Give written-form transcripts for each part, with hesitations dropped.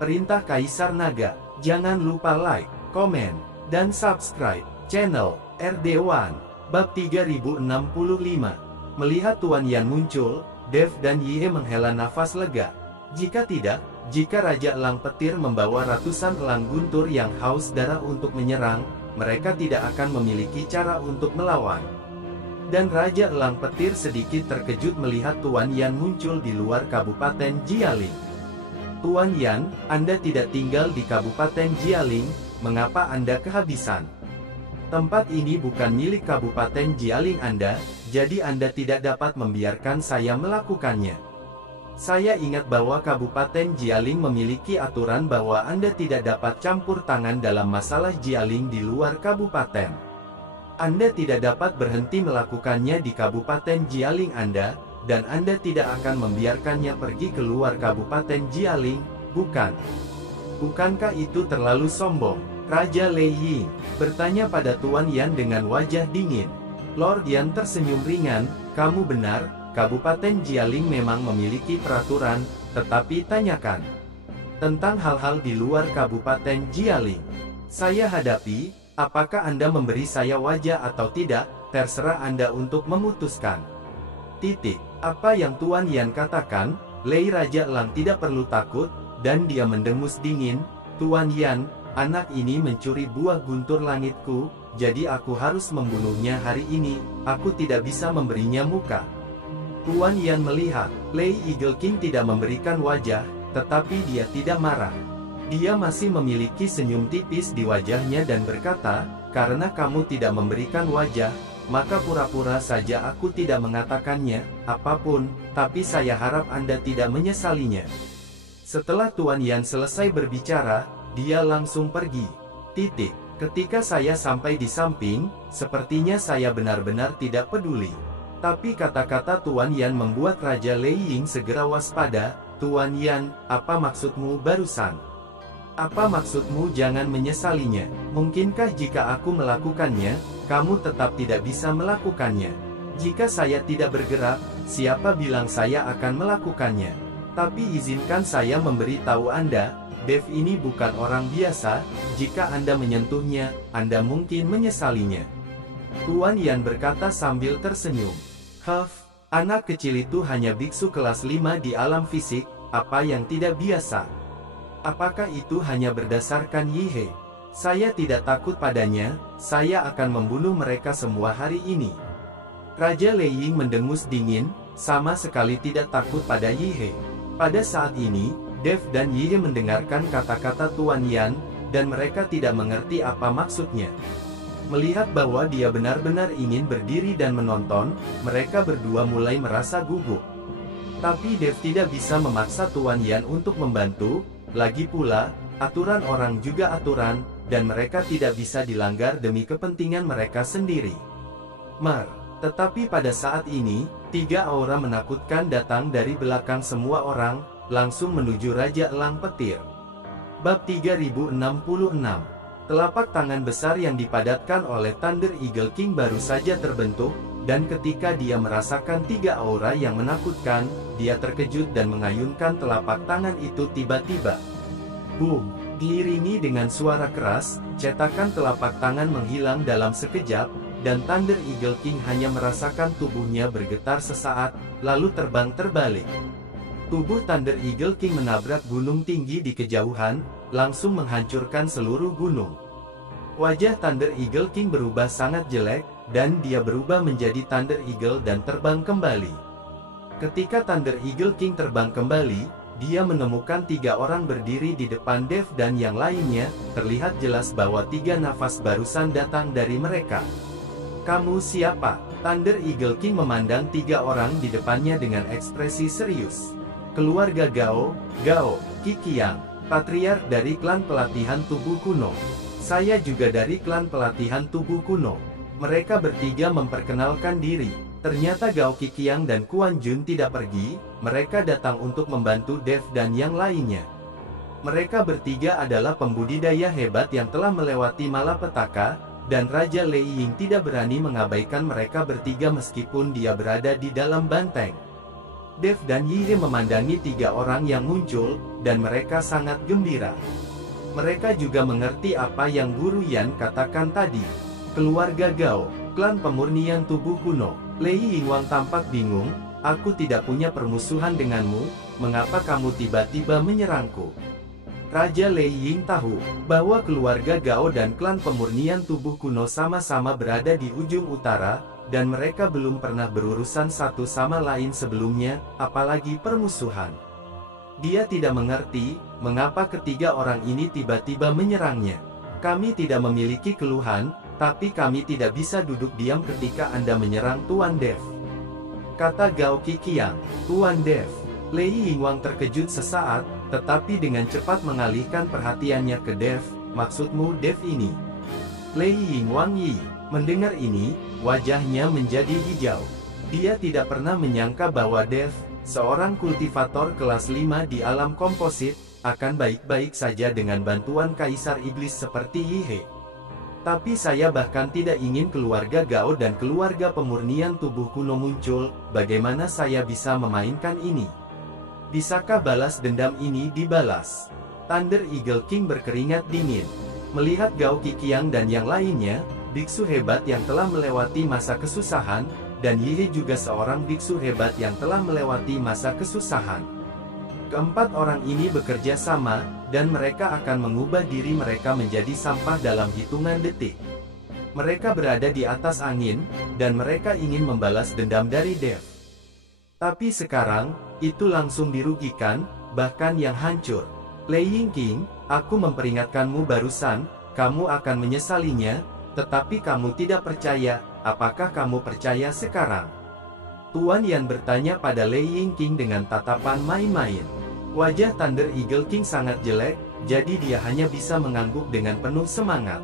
Perintah Kaisar Naga. Jangan lupa like, komen, dan subscribe channel RD1. Bab 3065. Melihat Tuan Yan muncul, Dev dan Yihe menghela nafas lega. Jika tidak, jika Raja Elang Petir membawa ratusan elang guntur yang haus darah untuk menyerang, mereka tidak akan memiliki cara untuk melawan. Dan Raja Elang Petir sedikit terkejut melihat Tuan Yan muncul di luar Kabupaten Jialing. Tuan Yan, Anda tidak tinggal di Kabupaten Jialing, mengapa Anda kehabisan? Tempat ini bukan milik Kabupaten Jialing Anda, jadi Anda tidak dapat membiarkan saya melakukannya. Saya ingat bahwa Kabupaten Jialing memiliki aturan bahwa Anda tidak dapat campur tangan dalam masalah Jialing di luar kabupaten. Anda tidak dapat berhenti melakukannya di Kabupaten Jialing Anda, dan Anda tidak akan membiarkannya pergi keluar Kabupaten Jialing, bukan? Bukankah itu terlalu sombong? Raja Lei Ying bertanya pada Tuan Yan dengan wajah dingin. Lord Yan tersenyum ringan, kamu benar, Kabupaten Jialing memang memiliki peraturan, tetapi tanyakan tentang hal-hal di luar Kabupaten Jialing. Saya hadapi, apakah Anda memberi saya wajah atau tidak, terserah Anda untuk memutuskan. Titik. Apa yang Tuan Yan katakan, Lei Raja Elang tidak perlu takut, dan dia mendengus dingin, Tuan Yan, anak ini mencuri buah guntur langitku, jadi aku harus membunuhnya hari ini, aku tidak bisa memberinya muka. Tuan Yan melihat, Lei Eagle King tidak memberikan wajah, tetapi dia tidak marah. Dia masih memiliki senyum tipis di wajahnya dan berkata, karena kamu tidak memberikan wajah, maka pura-pura saja aku tidak mengatakannya, apapun, tapi saya harap Anda tidak menyesalinya. Setelah Tuan Yan selesai berbicara, dia langsung pergi. Titik. Ketika saya sampai di samping, sepertinya saya benar-benar tidak peduli. Tapi kata-kata Tuan Yan membuat Raja Lei Ying segera waspada. Tuan Yan, apa maksudmu barusan? Apa maksudmu jangan menyesalinya? Mungkinkah jika aku melakukannya, kamu tetap tidak bisa melakukannya? Jika saya tidak bergerak, siapa bilang saya akan melakukannya? Tapi izinkan saya memberitahu Anda, Dev ini bukan orang biasa, jika Anda menyentuhnya, Anda mungkin menyesalinya. Tuan Yan berkata sambil tersenyum. Huff, anak kecil itu hanya biksu kelas 5 di alam fisik, apa yang tidak biasa? Apakah itu hanya berdasarkan Yihe? Saya tidak takut padanya, saya akan membunuh mereka semua hari ini. Raja Lei Ying mendengus dingin, sama sekali tidak takut pada Yihe. Pada saat ini, Dev dan Yihe mendengarkan kata-kata Tuan Yan, dan mereka tidak mengerti apa maksudnya. Melihat bahwa dia benar-benar ingin berdiri dan menonton, mereka berdua mulai merasa gugup. Tapi Dev tidak bisa memaksa Tuan Yan untuk membantu, lagi pula, aturan orang juga aturan, dan mereka tidak bisa dilanggar demi kepentingan mereka sendiri. Tetapi pada saat ini, 3 aura menakutkan datang dari belakang semua orang, langsung menuju Raja Elang Petir. Bab 3066. Telapak tangan besar yang dipadatkan oleh Thunder Eagle King baru saja terbentuk, dan ketika dia merasakan 3 aura yang menakutkan, dia terkejut dan mengayunkan telapak tangan itu tiba-tiba. Boom! Diiringi dengan suara keras, cetakan telapak tangan menghilang dalam sekejap, dan Thunder Eagle King hanya merasakan tubuhnya bergetar sesaat, lalu terbang terbalik. Tubuh Thunder Eagle King menabrak gunung tinggi di kejauhan, langsung menghancurkan seluruh gunung. Wajah Thunder Eagle King berubah sangat jelek, dan dia berubah menjadi Thunder Eagle dan terbang kembali. Ketika Thunder Eagle King terbang kembali, dia menemukan 3 orang berdiri di depan Dev dan yang lainnya, terlihat jelas bahwa 3 nafas barusan datang dari mereka. Kamu siapa? Thunder Eagle King memandang 3 orang di depannya dengan ekspresi serius. Keluarga Gao Qiqiang, patriark dari klan pelatihan tubuh kuno. Saya juga dari klan pelatihan tubuh kuno. Mereka bertiga memperkenalkan diri. Ternyata Gao Qiqiang dan Quan Jun tidak pergi, mereka datang untuk membantu Dev dan yang lainnya. Mereka bertiga adalah pembudidaya hebat yang telah melewati malapetaka, dan Raja Lei Ying tidak berani mengabaikan mereka bertiga meskipun dia berada di dalam banteng. Dev dan Yihe memandangi tiga orang yang muncul, dan mereka sangat gembira. Mereka juga mengerti apa yang Guru Yan katakan tadi. Keluarga Gao, klan pemurnian tubuh kuno. Lei Yingwang tampak bingung. Aku tidak punya permusuhan denganmu, mengapa kamu tiba-tiba menyerangku? Raja Lei Ying tahu bahwa keluarga Gao dan klan pemurnian tubuh kuno sama-sama berada di ujung utara, dan mereka belum pernah berurusan satu sama lain sebelumnya, apalagi permusuhan. Dia tidak mengerti, mengapa ketiga orang ini tiba-tiba menyerangnya. Kami tidak memiliki keluhan, tapi kami tidak bisa duduk diam ketika Anda menyerang Tuan Dev, kata Gao Qiqiang. Tuan Dev. Lei Yingwang terkejut sesaat, tetapi dengan cepat mengalihkan perhatiannya ke Dev. Maksudmu Dev ini? Lei Yingwang Yi. Mendengar ini, wajahnya menjadi hijau. Dia tidak pernah menyangka bahwa Dev, seorang kultivator kelas 5 di alam komposit, akan baik-baik saja dengan bantuan Kaisar Iblis seperti Yihe. Tapi saya bahkan tidak ingin keluarga Gao dan keluarga pemurnian tubuh kuno muncul. Bagaimana saya bisa memainkan ini? Bisakah balas dendam ini dibalas? Thunder Eagle King berkeringat dingin. Melihat Gao Qiqiang dan yang lainnya, biksu hebat yang telah melewati masa kesusahan, dan Yihe juga seorang biksu hebat yang telah melewati masa kesusahan. Keempat orang ini bekerja sama, dan mereka akan mengubah diri mereka menjadi sampah dalam hitungan detik. Mereka berada di atas angin, dan mereka ingin membalas dendam dari Dev. Tapi sekarang, itu langsung dirugikan, bahkan yang hancur. Lei Ying King, aku memperingatkanmu barusan, kamu akan menyesalinya, tetapi kamu tidak percaya. Apakah kamu percaya sekarang? Tuan Yan bertanya pada Lei Ying King dengan tatapan main-main. Wajah Thunder Eagle King sangat jelek, jadi dia hanya bisa mengangguk dengan penuh semangat.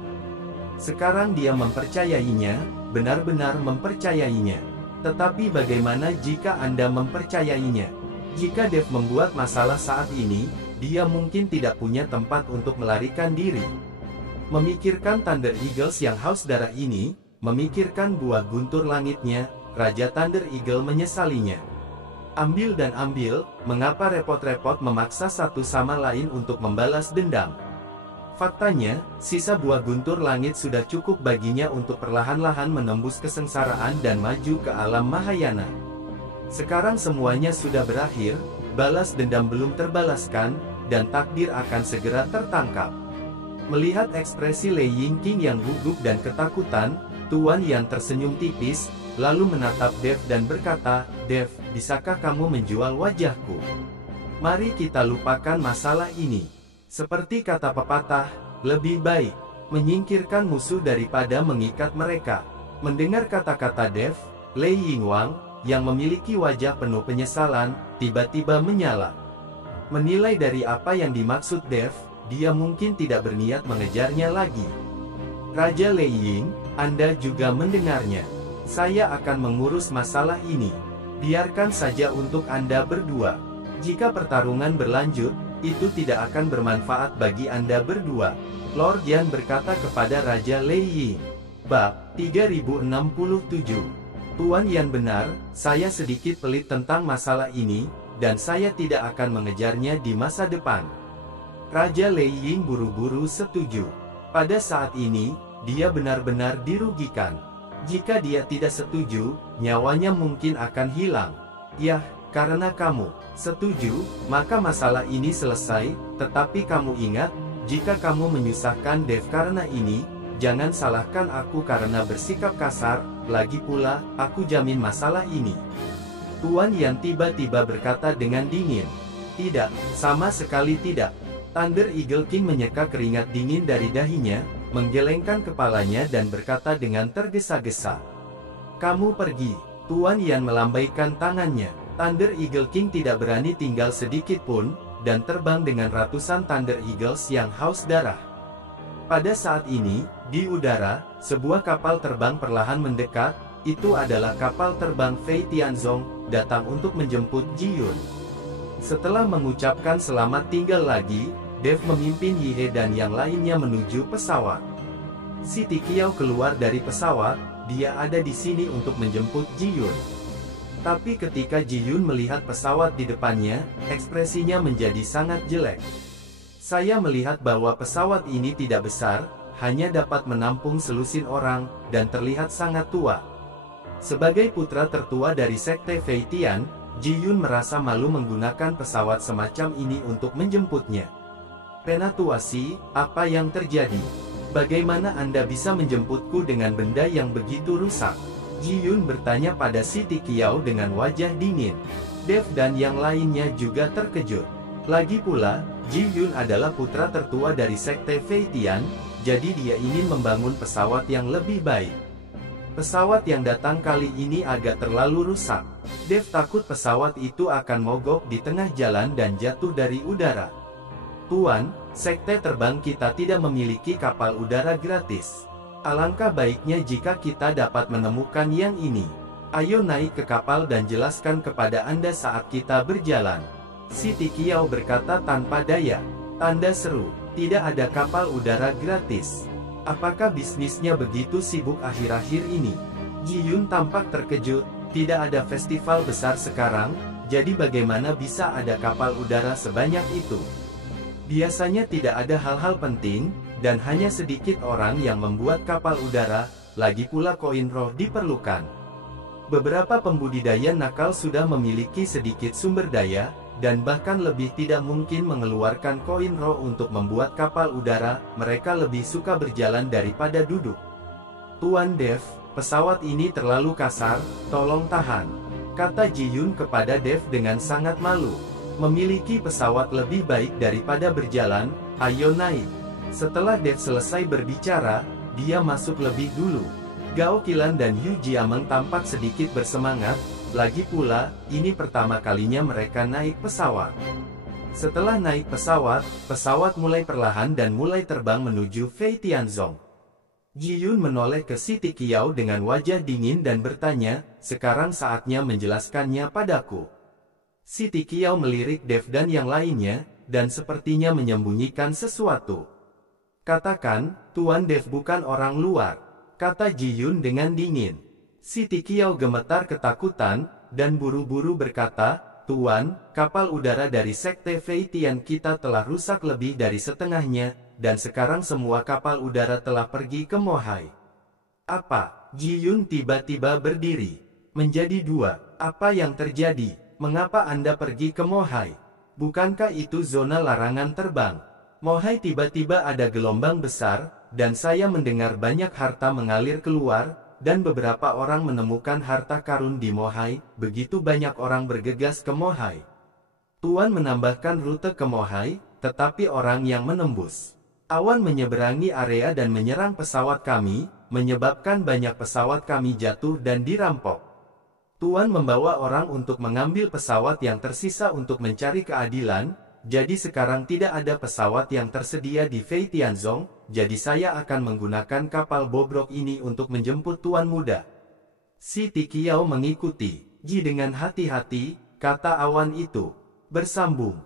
Sekarang dia mempercayainya, benar-benar mempercayainya. Tetapi bagaimana jika Anda mempercayainya? Jika Dev membuat masalah saat ini, dia mungkin tidak punya tempat untuk melarikan diri. Memikirkan Thunder Eagles yang haus darah ini, memikirkan buah guntur langitnya, Raja Thunder Eagle menyesalinya. Ambil dan ambil, mengapa repot-repot memaksa satu sama lain untuk membalas dendam? Faktanya, sisa buah guntur langit sudah cukup baginya untuk perlahan-lahan menembus kesengsaraan dan maju ke alam Mahayana. Sekarang semuanya sudah berakhir, balas dendam belum terbalaskan, dan takdir akan segera tertangkap. Melihat ekspresi Lei Ying King yang gugup dan ketakutan, Tuan Yan tersenyum tipis, lalu menatap Dev dan berkata, Dev, bisakah kamu menjual wajahku? Mari kita lupakan masalah ini. Seperti kata pepatah, lebih baik menyingkirkan musuh daripada mengikat mereka. Mendengar kata-kata Dev, Lei Yingwang, yang memiliki wajah penuh penyesalan, tiba-tiba menyala. Menilai dari apa yang dimaksud Dev, dia mungkin tidak berniat mengejarnya lagi. Raja Lei Ying, Anda juga mendengarnya. Saya akan mengurus masalah ini. Biarkan saja untuk Anda berdua. Jika pertarungan berlanjut, itu tidak akan bermanfaat bagi Anda berdua. Lord Yan berkata kepada Raja Lei Ying. Bab 3067. Tuan Yan benar, saya sedikit pelit tentang masalah ini, dan saya tidak akan mengejarnya di masa depan. Raja Lei Ying buru-buru setuju. Pada saat ini, dia benar-benar dirugikan. Jika dia tidak setuju, nyawanya mungkin akan hilang. Yah, karena kamu setuju, maka masalah ini selesai, tetapi kamu ingat, jika kamu menyusahkan Dev karena ini, jangan salahkan aku karena bersikap kasar, lagi pula, aku jamin masalah ini. Tuan Yan tiba-tiba berkata dengan dingin. Tidak, sama sekali tidak. Thunder Eagle King menyeka keringat dingin dari dahinya, menggelengkan kepalanya dan berkata dengan tergesa-gesa. Kamu pergi. Tuan Yan melambaikan tangannya. Thunder Eagle King tidak berani tinggal sedikit pun, dan terbang dengan ratusan Thunder Eagles yang haus darah. Pada saat ini, di udara, sebuah kapal terbang perlahan mendekat. Itu adalah kapal terbang Fei Tianzong, datang untuk menjemput Ji Yun. Setelah mengucapkan selamat tinggal lagi, Dev memimpin Yihe dan yang lainnya menuju pesawat. Siti Qiao keluar dari pesawat, dia ada di sini untuk menjemput Ji Yun. Tapi ketika Ji Yun melihat pesawat di depannya, ekspresinya menjadi sangat jelek. Saya melihat bahwa pesawat ini tidak besar, hanya dapat menampung selusin orang, dan terlihat sangat tua. Sebagai putra tertua dari Sekte Feitian, Ji Yun merasa malu menggunakan pesawat semacam ini untuk menjemputnya. Penatuasi, apa yang terjadi? Bagaimana Anda bisa menjemputku dengan benda yang begitu rusak? Ji Yun bertanya pada Siti Qiao dengan wajah dingin. Dev dan yang lainnya juga terkejut. Lagi pula, Ji Yun adalah putra tertua dari Sekte Feitian, jadi dia ingin membangun pesawat yang lebih baik. Pesawat yang datang kali ini agak terlalu rusak. Dev takut pesawat itu akan mogok di tengah jalan dan jatuh dari udara. Tuan, sekte terbang kita tidak memiliki kapal udara gratis. Alangkah baiknya jika kita dapat menemukan yang ini. Ayo naik ke kapal dan jelaskan kepada Anda saat kita berjalan. Siti Qiao berkata tanpa daya. Tanda seru, tidak ada kapal udara gratis. Apakah bisnisnya begitu sibuk akhir-akhir ini? Ji Yun tampak terkejut, tidak ada festival besar sekarang, jadi bagaimana bisa ada kapal udara sebanyak itu? Biasanya tidak ada hal-hal penting, dan hanya sedikit orang yang membuat kapal udara, lagi pula koin roh diperlukan. Beberapa pembudidaya nakal sudah memiliki sedikit sumber daya, dan bahkan lebih tidak mungkin mengeluarkan koin roh untuk membuat kapal udara, mereka lebih suka berjalan daripada duduk. Tuan Dev, pesawat ini terlalu kasar, tolong tahan, kata Ji Yun kepada Dev dengan sangat malu. Memiliki pesawat lebih baik daripada berjalan, ayo naik. Setelah Dev selesai berbicara, dia masuk lebih dulu. Gao Qilan dan Yu Jiameng tampak sedikit bersemangat, lagi pula, ini pertama kalinya mereka naik pesawat. Setelah naik pesawat, pesawat mulai perlahan dan mulai terbang menuju Fei Tianzong. Ji Yun menoleh ke Siti Qiao dengan wajah dingin dan bertanya, sekarang saatnya menjelaskannya padaku. Siti Qiao melirik Dev dan yang lainnya, dan sepertinya menyembunyikan sesuatu. Katakan, Tuan Dev bukan orang luar, kata Ji Yun dengan dingin. Siti Qiao gemetar ketakutan, dan buru-buru berkata, Tuan, kapal udara dari Sekte Feitian kita telah rusak lebih dari setengahnya, dan sekarang semua kapal udara telah pergi ke Mohai. Apa? Ji Yun tiba-tiba berdiri. Menjadi dua, apa yang terjadi? Mengapa Anda pergi ke Mohai? Bukankah itu zona larangan terbang? Mohai tiba-tiba ada gelombang besar, dan saya mendengar banyak harta mengalir keluar, dan beberapa orang menemukan harta karun di Mohai, begitu banyak orang bergegas ke Mohai. Tuan menambahkan rute ke Mohai, tetapi orang yang menembus awan menyeberangi area dan menyerang pesawat kami, menyebabkan banyak pesawat kami jatuh dan dirampok. Tuan membawa orang untuk mengambil pesawat yang tersisa untuk mencari keadilan, jadi sekarang tidak ada pesawat yang tersedia di Fei Tianzong, jadi saya akan menggunakan kapal bobrok ini untuk menjemput Tuan Muda. Siti Qiao mengikuti Ji dengan hati-hati, kata awan itu. Bersambung.